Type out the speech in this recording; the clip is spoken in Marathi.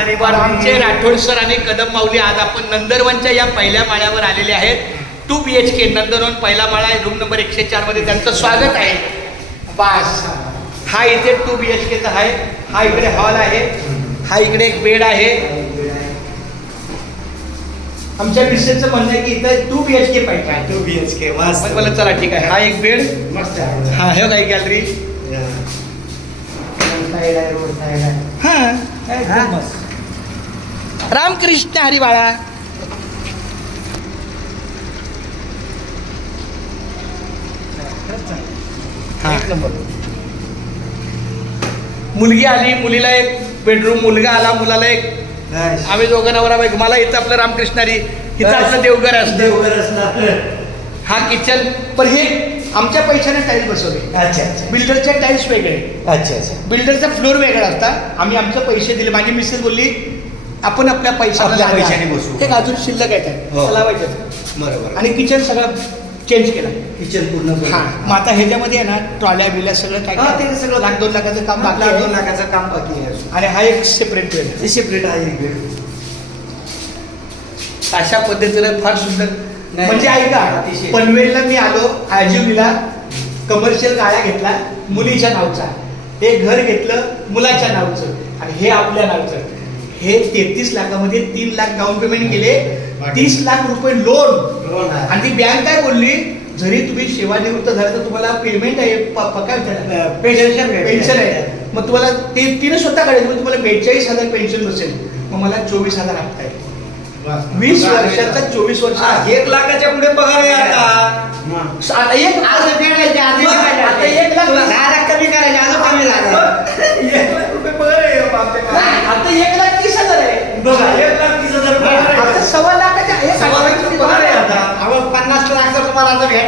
आमचे राठोड सर आणि कदम माऊली आज आपण नंदनवनच्या या पहिल्या माळ्यावर आलेले आहेत. 2 BHK नंदनवन पहिला माळा आहे, रूम नंबर 104 मध्ये त्यांचं स्वागत आहे. बस हा इथे 2 BHKचा आहे. हा इकडे हॉल आहे, हा इकडे एक बेड आहे. आमच्या मिसेसचं म्हणणं आहे की इथं 2 BHK पाहिजे. 2 BHK मस्त. मला चला ठीक आहे. हा एक बेड मस्त आहे. हा हे काही गॅलरी हा रामकृष्ण हरी बाळा. मुलगी आली, मुलीला एक बेडरूम, मुलगा आला, मुलाला एक. आम्ही दोघं नवरा बायको. मला इथं आपलं रामकृष्णारी, इथं आपलं देवघर असतं. हा किचन. पण हे आमच्या पैशाने टाईल्स बसवले. अच्छा अच्छा. बिल्डरचे टाईल्स वेगळे. अच्छा अच्छा. बिल्डरचा फ्लोर वेगळा असता. आम्ही आमचे पैसे दिले. माझी मिसेस बोलली आपण आपल्या पैशाने बसवू. हे अजून शिल्लक आहे लावायचं. बरोबर. आणि किचन सगळं चेंज केला. किचन पूर्ण. हा मग आता ह्याच्यामध्ये आहे ना ट्रॉल्या बिल्या सगळं काय ते सगळं 1-2 लाखाचं काम बाकी 2 लाखाचं काम बाकी आहे. आणि हा एक सेपरेट बेड. सेपरेट आहे. अशा पद्धतीनं फार सुंदर. म्हणजे ऐका, पनवेलला मी आलो, आजीवलीला कमर्शियल गाळा घेतला मुलीच्या नावचा, हे घर घेतलं मुलाच्या नावचं, आणि हे आपल्या नावचं. हे 33 लाखामध्ये 3 लाख डाऊन पेमेंट केले, 30 लाख रुपये लोन. आणि ती बँक काय बोलली, जरी तुम्ही सेवानिवृत्त झाला तर तुम्हाला पेमेंट आहे, पेन्शन आहे. मग तुम्हाला ते तिने स्वतः काढायचं, तुम्हाला 42,000 पेन्शन बसेल. मग मला 24,000 हप्ता आहे. 20 वर्षाचा 24 वर्ष. 1 लाखाच्या पुढे पगार आहे आता. आता 1 लाख कमी करायचे, अजून कमी झालं. 1 लाख रुपये पगार आहे आता 1,30,000 आहे. बघा 1,30,000 आता 1.25 लाखाच्या पगार आहे आता. 50 लाख तुम्हाला आता भेट